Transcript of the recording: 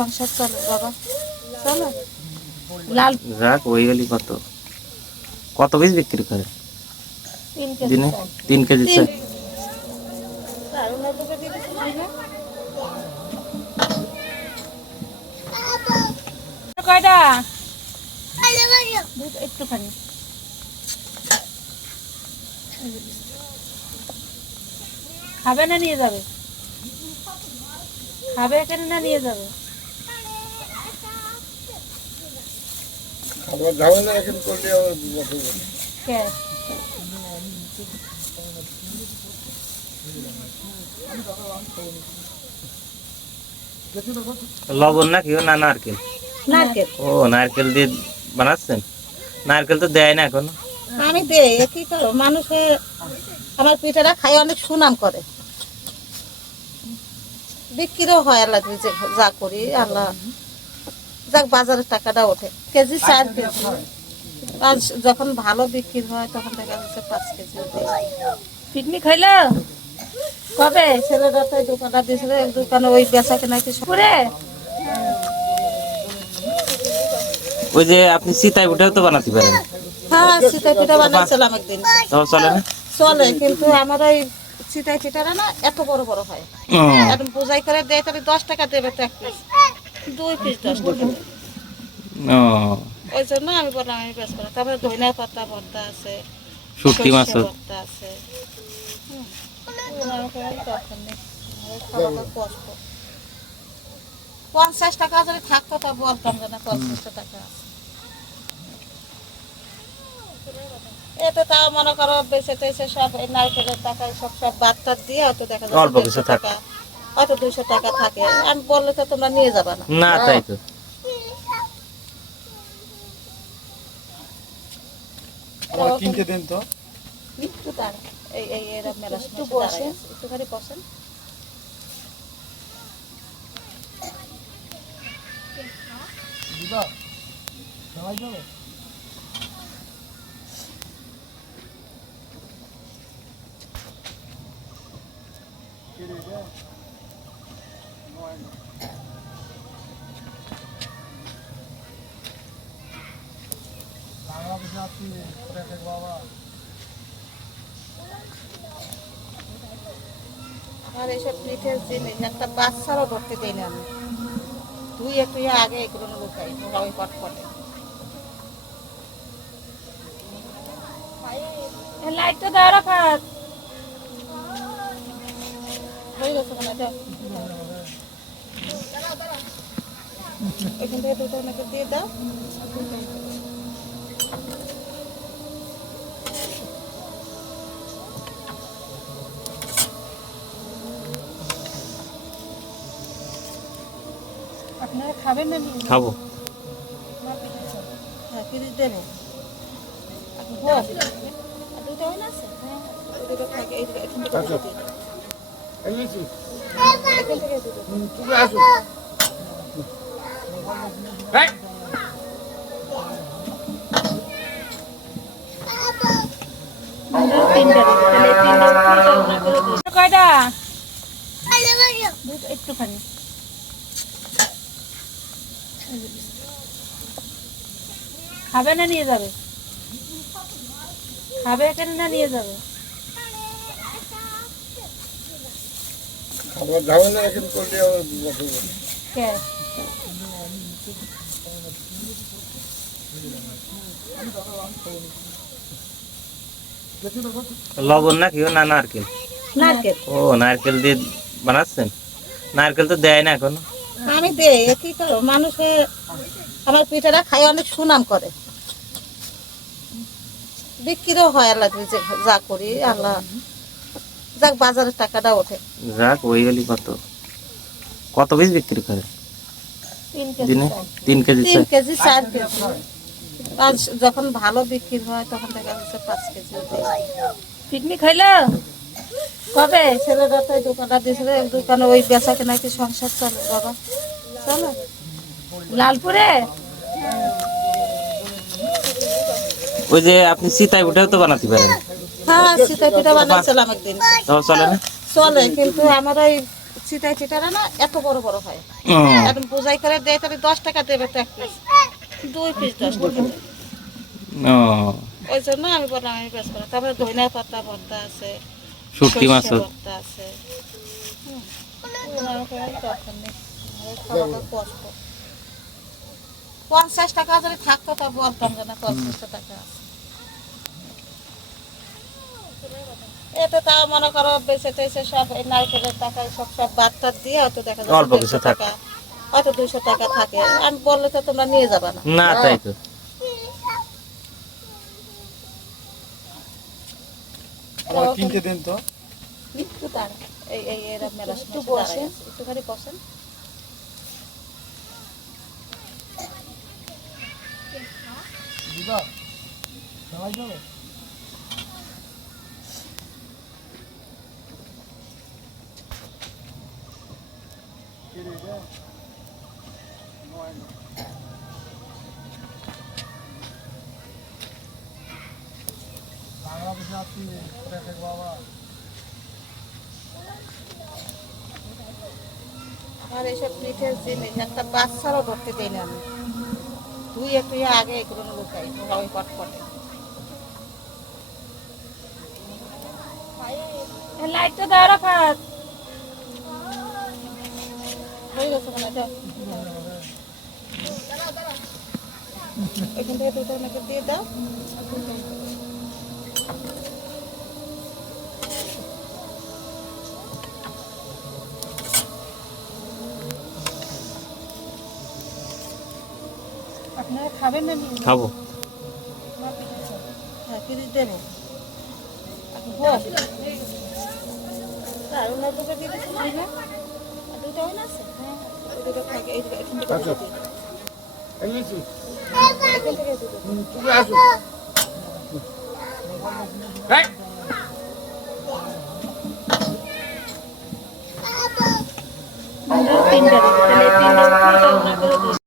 সংসার চলে বাবা, চলে। লাল যাক ওই গেলি কত কত পিস বিক্রি করে 3 কেজি দিনে? 3 কেজি চাই। কয়টা একটুখানি খাবে না নিয়ে যাবে? খাবে এখানে না নিয়ে যাবে? কে লবণ না কি না নারকেল? নারকেল। ও নারকেল দিয়ে বানাচ্ছেন? নারকেল তো দেয় না এখনো। আমি দেই, কি করো মানুষে আমার পিঠাটা খাই অনেক সুনাম করে, বিক্রিও হয়। আল্লাহ যা করি আল্লাহ যাক, বাজারের টাকাটা ওঠে। কেজি 4 কেজি, আর যখন ভালো বিক্রি হয় তখন দেখা যাচ্ছে 5 কেজি। পিকনিক হইলো কবে? ছেলেরা তো দোকানটা দিয়েছিল, দোকানে ওই বেচা কেনা কিছু করে। ওই যে আপনি সীতায় উঠেও তো বানাতে পারেন। হ্যাঁ, সীতাই পিঠা বানাইছিলাম একদিন। তাও চলে না? চলে, কিন্তু আমার ওই সীতাই পিঠাটা না এত বড় বড় হয়, একদম বোঝাই করে দেয়। তাহলে 10 টাকা দেবে তো এক পিস, 2 পিস 10 টাকা। ওই জন্য আমি বললাম আমি বেশ করে। তারপরে ধনিয়া পাতা ভর্তা আছে, শুটকি মাছ ভর্তা আছে। কষ্ট 50 টাকা যদি থাকতো তা বলতাম যে না 50 টাকা আছে। এতে তাও মনে করো বেঁচে টেছে সব এই নারকেলের টাকায় সব বাদ দিয়ে হয়তো দেখা যাচ্ছে অল্প কিছু থাকে, হয়তো 200 টাকা থাকে। আমি বললে তো তোমরা নিয়ে যাবা না। না তাই তো। কিনতে দেন তো একটু দাঁড়া, এই এরা মেলা একটু বসে, একটুখানি বসেন। সবাই যাবে। আর এইসব পিঠের জিনিস একটা বাচ্চারও ধরতে দেয় না আমি। তুই একটু আগে এগুলো লুকাই ওই পটপটে। লাইটটা দাও রাখা হয়ে গেছে মনে হয়। এখান থেকে দুটো ওনাকে দিয়ে দাও। আপনারা খাবেন না? খাবো। হ্যাঁ, ফ্রিজ দেবো। দুটো হয় না আছে? হ্যাঁ, দুটো থাকে। এখান থেকে দুটো দিয়ে দাও। এখান থেকে দুটো দিও। কয়টা একটুখানি খাবে না নিয়ে যাবে? খাবে এখানে না নিয়ে যাবে? কে লবণ না কি না নারকেল? নারকেল। ও নারকেল দিয়ে বানাচ্ছেন? নারকেল তো দেয় না এখনো। আমি দেই, কি করো মানুষে আমার পিঠাটা খাই অনেক সুনাম করে, বিক্রিও হয়। আল্লাহ যা করি আল্লাহ যাক, বাজারের টাকাটা ওঠে। যাক ওই গেলি কত কত পিস বিক্রি করে 3 কেজি দিনে? 3 কেজি 3 কেজি 4 কেজি, আর যখন ভালো বিক্রি হয় তখন দেখা যাচ্ছে 5 কেজি। পিকনিক হইলো কবে? ছেলেরা তো দোকানটা দিয়েছিল, দোকানে ওই বেচা কেনা কি সংসার চলে বাবা, চলে। লালপুরে ওই যে আপনি সীতায় উঠেও তো বানাতে পারেন। হ্যাঁ, সীতাই পিঠা বানাইছিলাম একদিন। তাও চলে না? চলে, কিন্তু আমার ওই চিটাই চিটারা না এত বড় বড় হয়, ও, একদম বোঝাই করে দেয়, তাহলে 10 টাকা দেবে তো 1 পিস, 2 পিস 10 টাকা দেবে। ও, ওই জন্য আমি বললাম আমি বেশ করে। তারপরে ধনিয়া পাতা ভর্তা আছে, শুটকি মাছ সর্ষে ভর্তা আছে। ওনার কোনো দরকার নেই, আমার খাওয়াটা কষ্ট। 50 টাকা যদি থাকতো তা বলতাম যে না 50 টাকা আছে। এতে তাও মনে করো বেঁচে টেছে সব এই নারকেলের টাকা সব বাদ টাদ দিয়ে হয়তো দেখা যাচ্ছে অল্প কিছু 150 টাকা, হয়তো 200 টাকা থাকে। আমি বললে তো তোমরা নিয়ে যাবে না। না তাই তো। আবার কিনতে দেন তো। একটু দাঁড়া, এই এরা মেলা একটু বসেন, একটুখানি বসেন। দিদা সবাই যাবে? বাংলাদেশে আপনি দেখেন বাবা। আর এইসব পিঠের জিনিস একটা বাচ্চারও ধরতে দেই না আমি, তুই একটু আগে এগুলো লুকাই ওই পটপটে। লাইটটা দাও রাখা। হয়ে গেছে মানে এটা এখান থেকে দুটো নাকি দিয়ে দাও। আপনারা খাবেন না নিয়ে? খাবো। হ্যাঁ ফ্রিজ দেবো বস। আর ওনার দুটো দিয়ে দিচ্ছি না, আর দুটো হয় না আছে, হ্যাঁ ওই দুটো থাকে, এই এখান থেকে দুটো দিই। এখান থেকে দুটো দিই। তিনটা দিই, তাহলে তিনটা করে দিই।